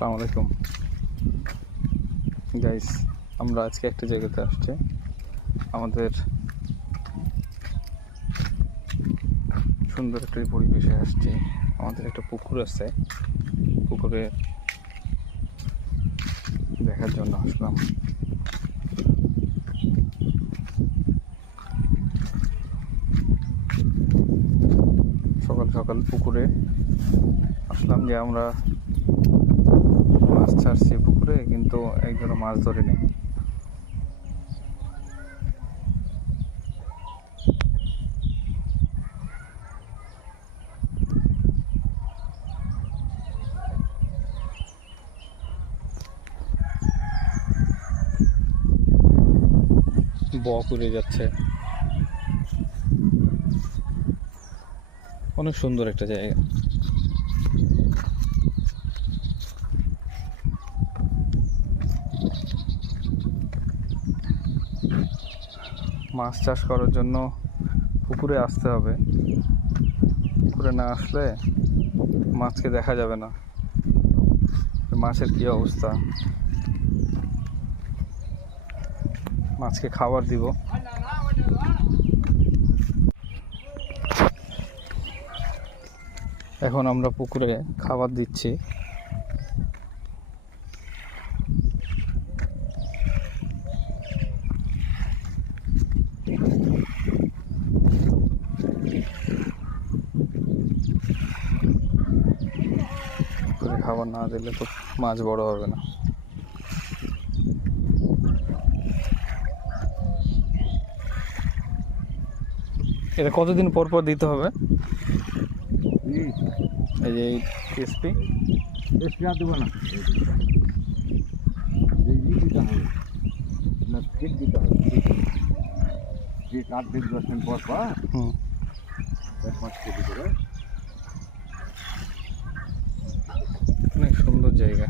আসসালামু আলাইকুম গাইস, আমরা আজকে একটা জায়গাতে আসছি। আমাদের সুন্দর একটা পরিবেশে আসছি। আমাদের একটা পুকুর আছে, পুকুরে দেখার জন্য আসলাম। সকাল সকাল পুকুরে আসলাম যে আমরা মাছ ছাড়ছি পুকুরে, কিন্তু একজনও মাছ ধরে নেই। বক উড়ে যাচ্ছে। অনেক সুন্দর একটা জায়গা। মাছ চাষ করার জন্য পুকুরে আসতে হবে। পুকুরে না আসলে মাছকে দেখা যাবে না, মাছের কি অবস্থা। মাছকে খাবার দিব। এখন আমরা পুকুরে খাবার দিচ্ছি। খাবার না দিলে তো মাছ বড় হবে না। এটা কতদিন পর পর দিতে হবে? এই যে টিএসপি আর দেবো না, দিতে হবে না, ফিট দিতে হবে। ফিট 8 থেকে 10 দিন পর পর 5 কেজি করে। অনেক সুন্দর জায়গা।